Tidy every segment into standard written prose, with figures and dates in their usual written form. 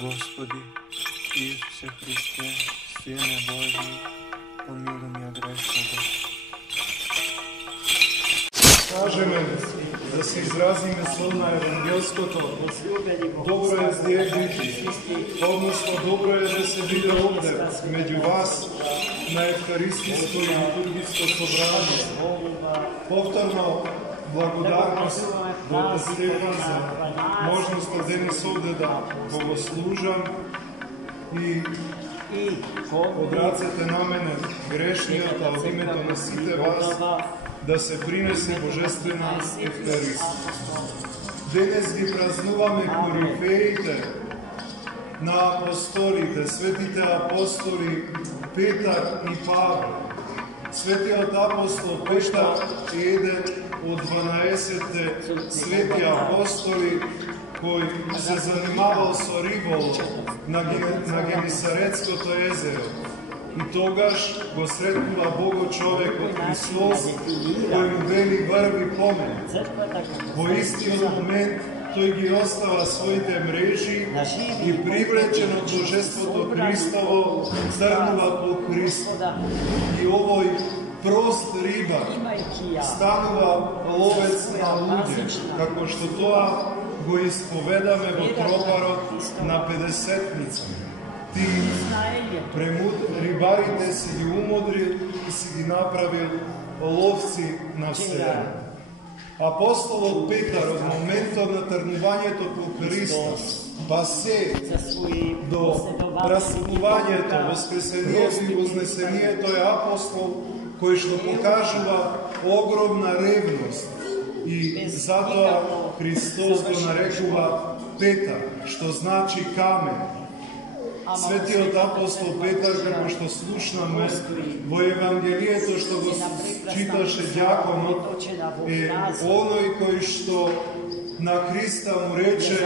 Gospodi, Isuse Hriste, Sine Božji, pomiluj me grešnoga. Kaže me da se izrazim veselna evangelskото. Dobro je zdje biti, odnosno dobro je da se vide ovdje, među vas, na evkaristijsko i liturgijsko sobranje. Povtorno blagodarnost Bota Stefan za možnost da danes ovdje da bogoslužam i odracate na mene grešnijata, od imето nosite vas, da se prinese Божествена Евхаристия. Денес ги празнуваме корифеите на апостолите, светите апостоли Петар и Павел. Светиот апостол Петар е еден од 12 свети апостоли кој се занимавал со риболов на Генисарецкото езеро. И тогаш го сретнува Бого човекот Христос, кој му вели врви по мене. Во истиот момент тој ги остава своите мрежи и привлечен од Божеството Христово тргнува по Христос. И овој прост рибар станува ловец на луѓе, како што тоа го исповедаме во тропарот на Педесетница. Рибарите си ги умодрил и си ги направил ловци на вселена. Апостолот Петар од моментот на тргнувањето по Христа па се до распнувањето, воскресението и вознесението е апостол кој што покажува огромна ревност и затоа Христос го нарекува Петар, што значи камен. Светиот апостол Петар, како што слушнаме во Евангелието што го читаше дјаконот, е оној кој што на Христа му рече: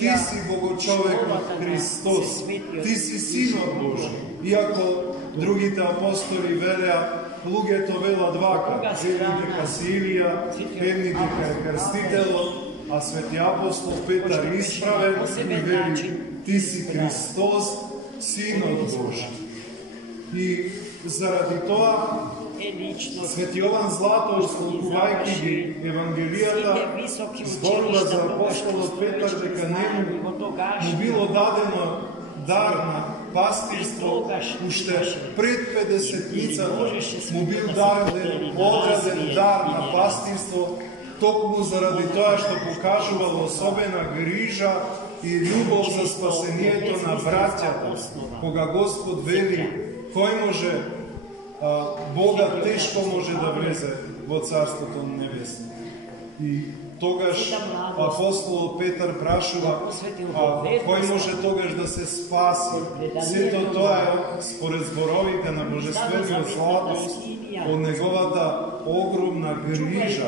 ти си Богочовекот Христос, ти си Синот Божи. Иако другите апостоли велеа, луѓето велат вака, едни дека си Илија, едни дека е Крстителот, а свети апостол Петар исправен и вели: ти си Христос, Синот Божи. И заради тоа свети Јован Златоуст, толкувајќи ги Евангелијата, зборува за апостолот Петар дека нему му било дадено дар на пастирство, уште пред 50-ницата му бил даден одреден дар на пастирство, токму заради тоа што покажувал особена грижа и љубов за спасението на браќата. Кога Господ вели кој може, Бога тешко може да влезе во Царството небесно. И тогаш апостолот Петар прашува, кој може тогаш да се спаси? Сето тоа е според зборовите на Божествениот Златоуст, од неговата огромна грижа,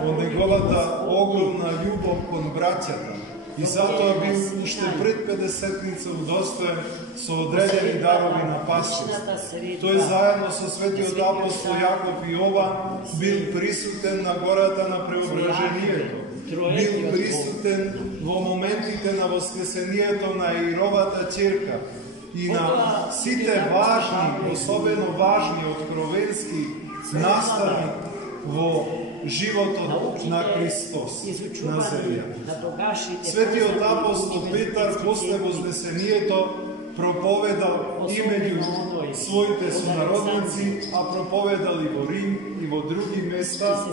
од неговата огромна љубов кон браќата. И затоа бил уште пред 50-ница удостоен со одредени дарови на пастирство. Тој заедно со светиот апостол Јаков и Јован бил присутен на гората на Преображението. Бил присутен во моментите на воскресението на Иеровата ќерка и на сите важни, особено важни, откровенски настави во животот на Христос на земјата. Светиот апостол Петар после вознесението проповедал и меѓу своите сонародници, а проповедал и во Рим и во други места,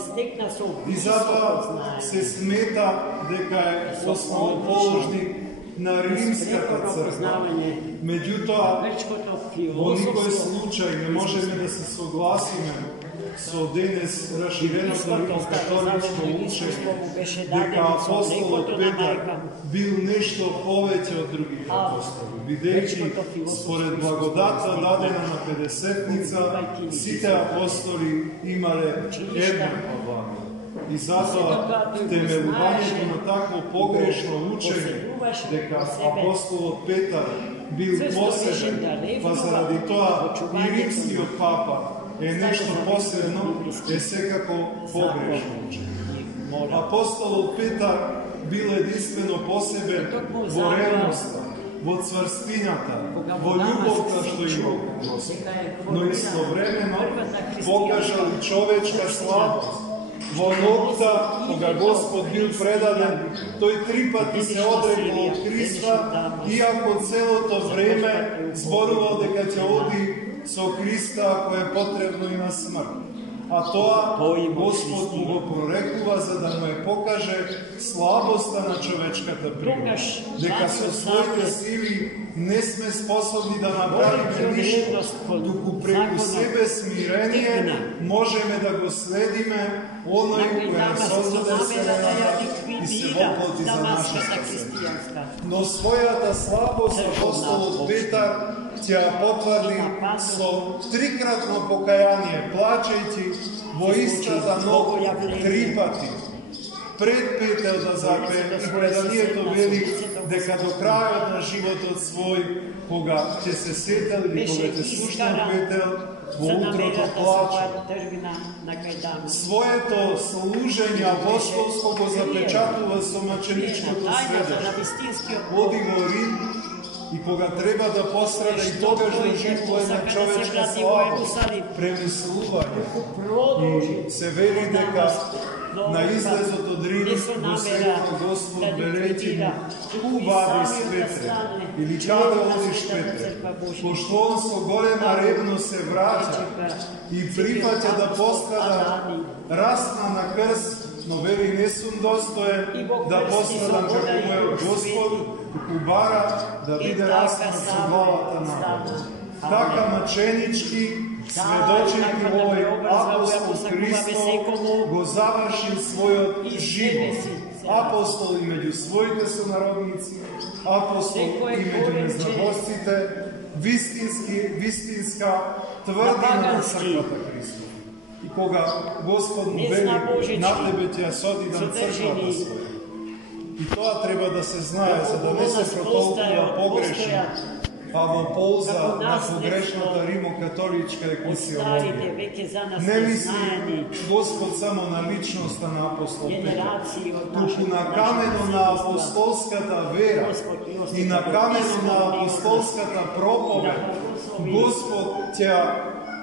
и затоа се смета дека е основоположник на Римската црква. Меѓутоа, во никој случај не можеме да се согласиме со денес расширеното римско-католичко учење дека апостолот Петар бил нешто повеќе од другите апостоли, бидејќи според благодатта дадена на Педесетница сите апостоли имале еднаква благодат. И затоа темелувањето на такво погрешно учење дека апостолот Петар бил посебен, па заради тоа и римскиот папа е нешто посебно, е секако погрешно учење. Апостолот Петар бил единствено посебен во ревноста, во цврстината, во љубовта што има кон Господ, но истовремено покажал и човечка слабост. Во ногта, кога Господ бил предаден, тој 3 пати се одрекол од Христа, иако целото време зборувал дека ќе оди со Христа ако е потребно и на смрт. А тоа Господ му го прорекува за да му е покаже слабоста на човечката природа. Дека со своите сили не сме способни да направиме ништо, туку преку себе смирение можеме да го следиме оној кој не создаде вселената и се воплоти за нашата цел. Но својата слабост апостолот Петар ќе ја потврди со 3-кратно покаяние, плачејќи во истата ног 3 пати. Пред Петел да запе и преданието вели дека до крајот на животот свој, кога ќе се сетел или кога ќе слушнал Петел, во утрото плаче. Своето служење апостолско го запечатува со маченичкото сведоштво. Оди во Рим и кога треба да пострада и тогаш доживува една човечка слабост, премислување. И се вели дека на излезот од Рим го сретна Господ берејќи му: "Вади с Петре", или "Каде одиш, Петре?" Пошто он со голема ревност се враќа и прифаќа да пострада, расна на крст, но вели: "Не сум достоен да пострадам како мојот Господ", туку бара да биде раснат со главата напред. Така маченички, сведочејќи овој апостол Христов, го завршил својот живот. Апостол и меѓу своите сонародници, апостол и меѓу незнабожците, вистинска тврдина на црквата Христова. И кога Господ му вели: "На тебе ќе ја содидам црквата своја", и тоа треба да се знае, за да не се протолкува погрешно, а во полза на погрешната римо-католичка екклесиологија. Не мисли Господ само на личноста на апостол Петар, туку на камено на апостолската вера и на камено на апостолската проповед Господ ќе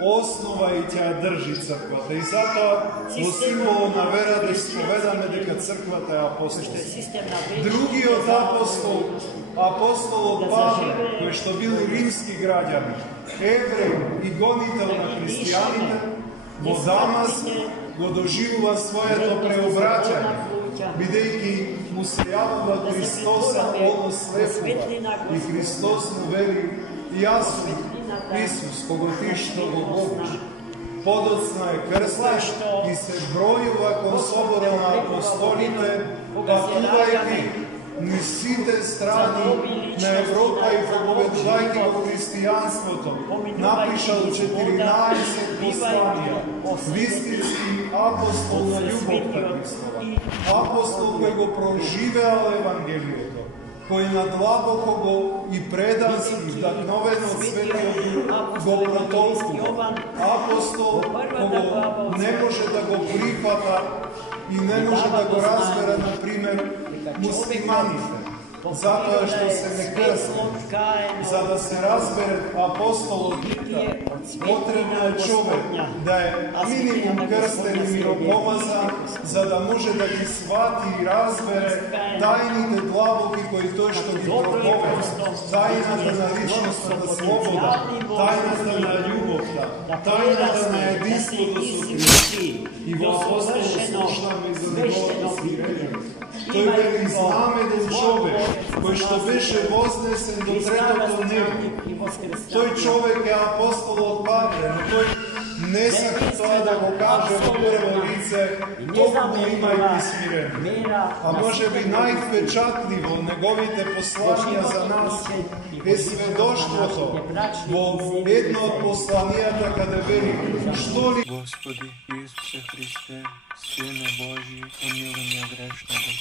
основа и ќе држи црквата. И затоа во символо на верата исповедаме дека црквата е апостолска. Другиот апостол, апостолот Павле, кој што бил римски граѓанин, евреј и гонител на христијаните, во Дамаск го доживува своето преобраќање, бидејќи му се јавува Христоса, оно слепува, и Христос му вели: "Јас сум Исус, кого ти што го гониш." Подоцна е крстен и се бројува кон собора на апостолите, патувајќи низ сите страни на Европа и проповедувајќи во христијанството. Напишал 14 посланија, вистински апостол на љубовта Христова, апостол кој го проживеал Евангелието, кој надлабоко го и предански, вдахновено од Светиот Дух, го протолкува. Апостол кого не може да го прифата и не може да го разбере, например, муслиманите, затоа што се некрстени. За да се разбере апостолот Петар, потребно е човек да е минимум крстен и миропомазан, за да може да ги свати и разбере тајните длабоки кои тој што ги проповеда, тајната на личностната слобода, тајната на љубовта, тајната на единството со Христа. И во апостолот слушнаме за неговото смирење. Тој бе знаменен човек, кој што беше вознесен до третото небо. Тој човек е апостолот Павле, но тој не сака тоа да го каже во прво лице, толку имајќи смирение. А може би највпечатливо неговите посланија за нас е сведоштвото во едно од посланијата каде вели: "Што ли Господи Исусе Христе, Сине Божи, помилуј ме грешного."